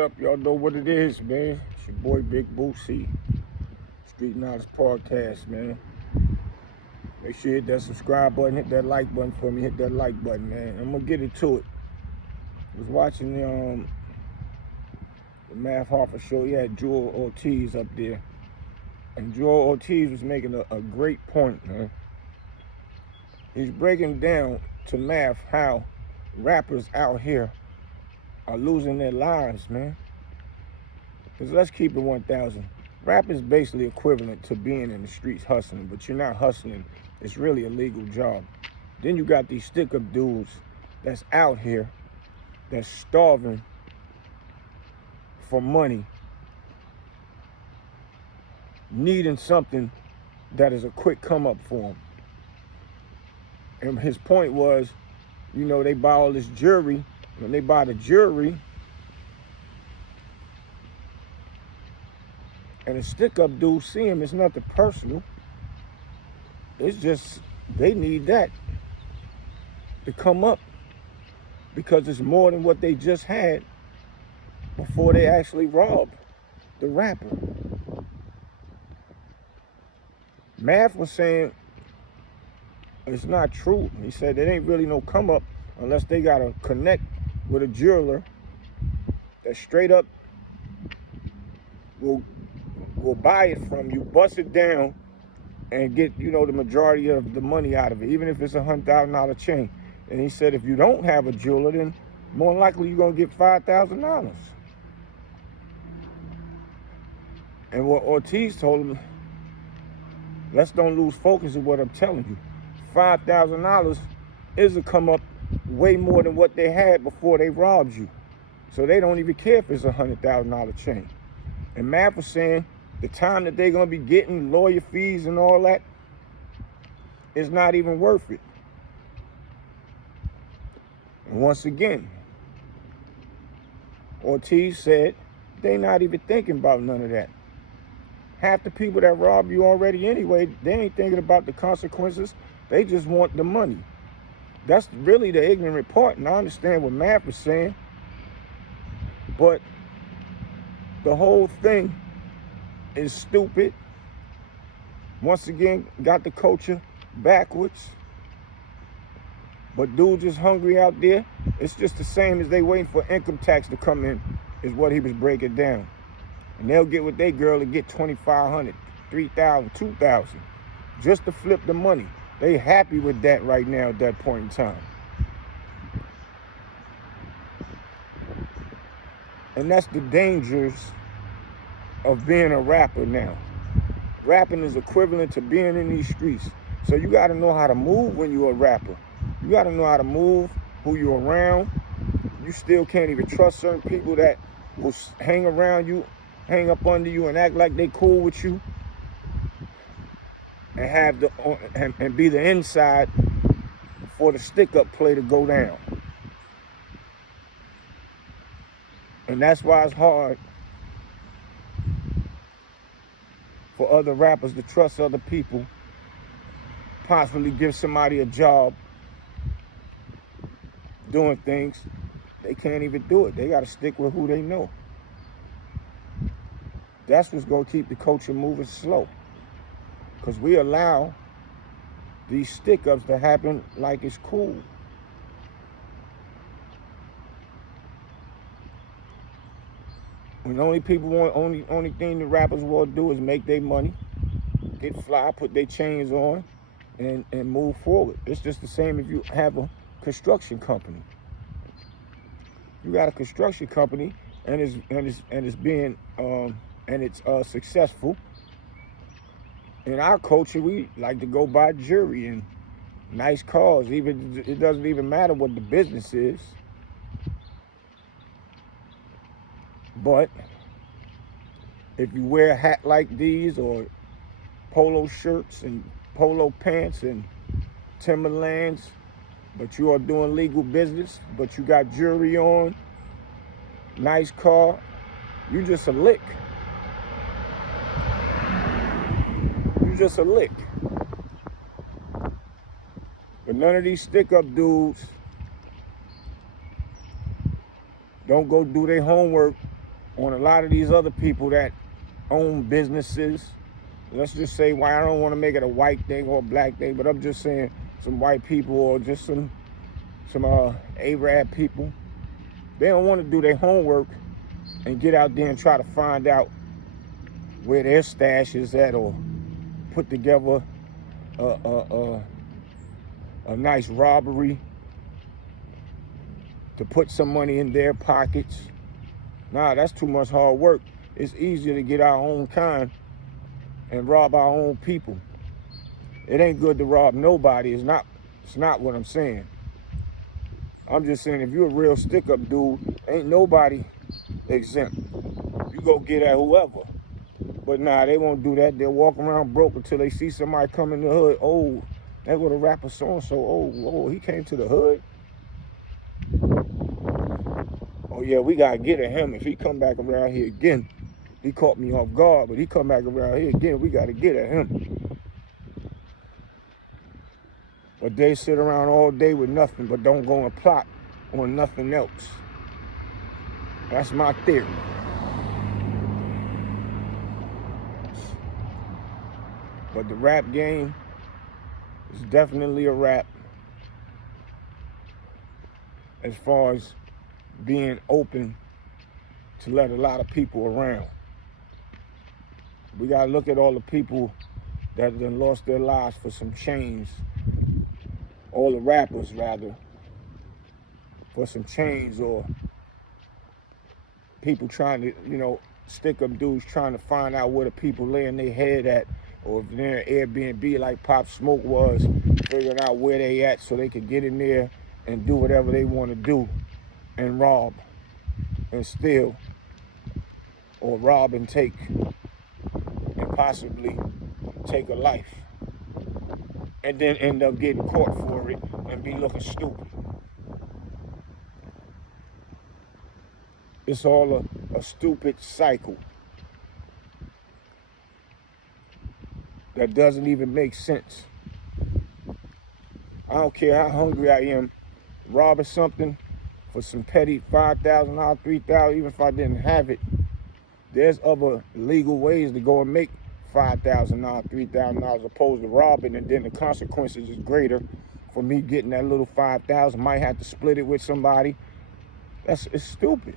up? Y'all know what it is, man. It's your boy Big Boosie, Street Knowledge Podcast, man. Make sure you hit that subscribe button, hit that like button for me, hit that like button, man. I'm gonna get into it. I was watching the Math Harper show. He had Joel Ortiz up there. And Joel Ortiz was making a great point, man. He's breaking down to Math how rappers out here are losing their lives, man. Because let's keep it 1,000. Rap is basically equivalent to being in the streets hustling, but you're not hustling. It's really a legal job. Then you got these stick-up dudes that's out here that's starving for money, needing something that is a quick come-up for them. And his point was, you know, they buy all this jewelry. When they buy the jewelry, and the stick-up dudes see him, it's nothing personal. It's just they need that to come up because it's more than what they just had before they actually robbed the rapper. Math was saying it's not true. He said there ain't really no come up unless they gotta connect with a jeweler that straight up will buy it from you, bust it down, and get, you know, the majority of the money out of it, even if it's $100,000 chain. And he said if you don't have a jeweler, then more than likely you're gonna get $5,000. And what Ortiz told him, let's don't lose focus of what I'm telling you. $5,000 is a come up way more than what they had before they robbed you. So they don't even care if it's a $100,000 chain. And Matt was saying the time that they're gonna be getting lawyer fees and all that is not even worth it. And once again, Ortiz said they not even thinking about none of that. Half the people that rob you already anyway, they ain't thinking about the consequences. They just want the money. That's really the ignorant part. And I understand what Matt was saying, but the whole thing is stupid. Once again, got the culture backwards. But dudes is hungry out there. It's just the same as they waiting for income tax to come in, is what he was breaking down. And they'll get with their girl and get $2,500, $3,000, $2,000 just to flip the money. They happy with that right now at that point in time. And that's the dangers of being a rapper now. Rapping is equivalent to being in these streets. So you gotta know how to move when you're a rapper. You gotta know how to move, who you're around. You still can't even trust certain people that will hang around you, hang up under you and act like they cool with you. And have and be the inside for the stick-up play to go down. And that's why it's hard for other rappers to trust other people, possibly give somebody a job doing things. They can't even do it. They got to stick with who they know. That's what's going to keep the culture moving slow. Because we allow these stick-ups to happen like it's cool. When only people want, only thing the rappers want to do is make their money, get fly, put their chains on, and move forward. It's just the same if you have a construction company. You got a construction company and it's being successful. In our culture, we like to go buy jewelry and nice cars. Even it doesn't even matter what the business is. But if you wear a hat like these, or polo shirts and polo pants and Timberlands, but you are doing legal business, but you got jewelry on, nice car, you just a lick. Just a lick. But none of these stick-up dudes don't go do their homework on a lot of these other people that own businesses. Let's just say, why I don't want to make it a white thing or a black thing, but I'm just saying some white people or just some Arab people. They don't want to do their homework and get out there and try to find out where their stash is at, or put together a nice robbery to put some money in their pockets. Nah, that's too much hard work. It's easier to get our own kind and rob our own people. It ain't good to rob nobody. It's not what I'm saying. I'm just saying, if you're a real stick-up dude, ain't nobody exempt. You go get at whoever. But nah, they won't do that. They'll walk around broke until they see somebody come in the hood. Oh, there go the rapper so-and-so. Oh, he came to the hood? Oh yeah, we gotta get at him. If he come back around here again, he caught me off guard, but he come back around here again, we gotta get at him. But they sit around all day with nothing, but don't go and plot on nothing else. That's my theory. But the rap game is definitely a rap as far as being open to let a lot of people around. We gotta look at all the people that done lost their lives for some change. All the rappers, rather, for some change, or people trying to, stick-up dudes trying to find out where the people laying their head at, or if they're in Airbnb like Pop Smoke was, figuring out where they at so they could get in there and do whatever they want to do and rob and steal, or rob and take, and possibly take a life, and then end up getting caught for it and be looking stupid. It's all a stupid cycle that doesn't even make sense. I don't care how hungry I am, robbing something for some petty $5,000, $3,000, even if I didn't have it. There's other legal ways to go and make $5,000, $3,000 opposed to robbing, and then the consequences is greater for me getting that little $5,000. Might have to split it with somebody. It's stupid.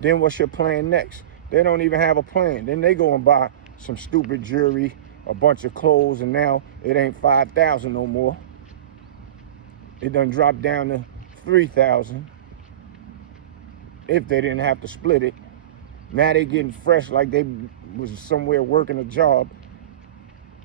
Then what's your plan next? They don't even have a plan. Then they go and buy some stupid jewelry, a bunch of clothes, and now it ain't $5,000 no more. It done dropped down to $3,000 if they didn't have to split it. Now they getting fresh like they was somewhere working a job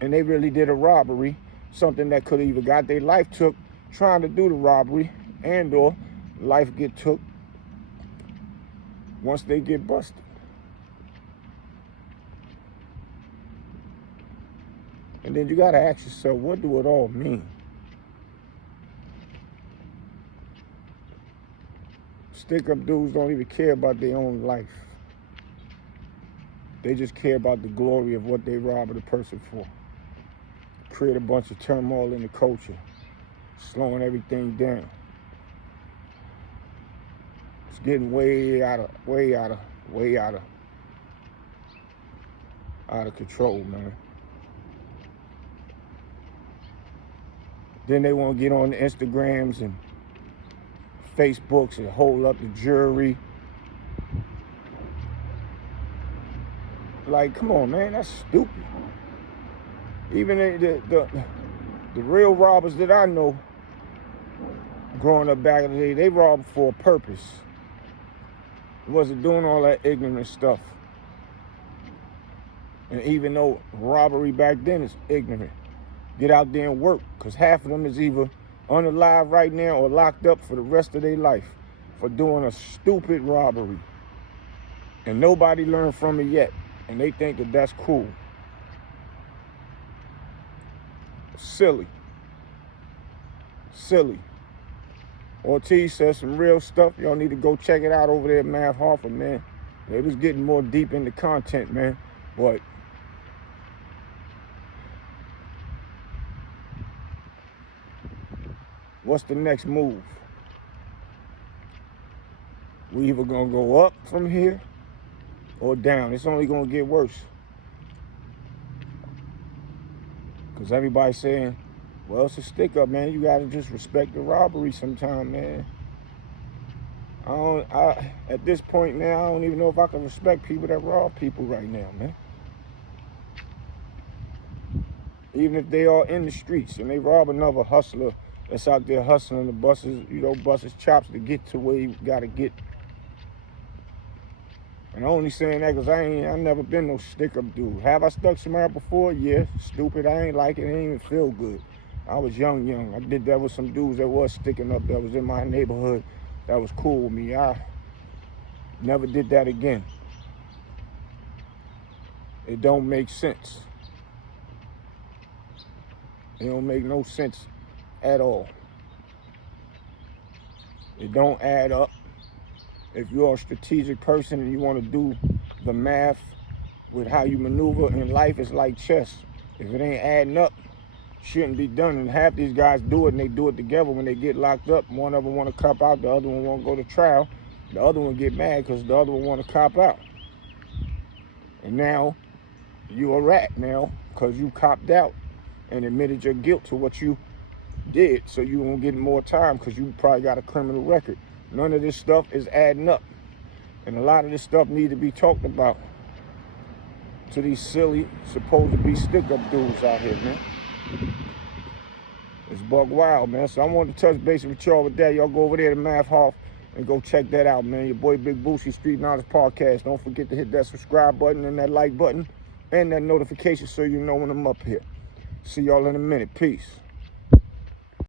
and they really did a robbery, something that could have either got their life took trying to do the robbery, and or life get took once they get busted. And then you gotta ask yourself, what do it all mean? Stick-up dudes don't even care about their own life. They just care about the glory of what they robbed the person for. Create a bunch of turmoil in the culture, slowing everything down. It's getting way out of control, man. Then they want to get on the Instagrams and Facebooks and hold up the jewelry. Like, come on, man, that's stupid. Even the real robbers that I know, growing up back in the day, they robbed for a purpose. It wasn't doing all that ignorant stuff. And even though robbery back then is ignorant, get out there and work, because half of them is either unalive right now or locked up for the rest of their life for doing a stupid robbery. And nobody learned from it yet. And they think that that's cool. Silly. Ortiz says some real stuff. Y'all need to go check it out over there at Math Harford, man. They was getting more deep into content, man. But what's the next move? We either gonna go up from here or down. It's only going to get worse. Because everybody's saying, well, it's a stick up, man. You got to just respect the robbery sometime, man. At this point, man, I don't even know if I can respect people that rob people right now, man. Even if they are in the streets and they rob another hustler that's out there hustling the buses, buses chops to get to where you got to get. And I'm only saying that because I never been no stick-up dude. Have I stuck somewhere before? Yeah, stupid. I ain't like it. It didn't even feel good. I was young. I did that with some dudes that was sticking up that was in my neighborhood that was cool with me. I never did that again. It don't make sense. It don't make no sense at all. It don't add up. If you're a strategic person and you want to do the math with how you maneuver in life, it's like chess. If it ain't adding up, shouldn't be done. And half these guys do it, and they do it together. When they get locked up, one of them want to cop out, the other one won't go to trial. The other one get mad because the other one want to cop out. And now you a rat now because you copped out and admitted your guilt to what you did, so you won't get more time because you probably got a criminal record. None of this stuff is adding up. And a lot of this stuff need to be talked about to these silly, supposed to be stick-up dudes out here, man. It's buck wild, man. So I wanted to touch base with y'all with that. Y'all go over there to Math Hoff and go check that out, man. Your boy Big Boosie, Street Knowledge Podcast. Don't forget to hit that subscribe button and that like button and that notification so you know when I'm up here. See y'all in a minute. Peace.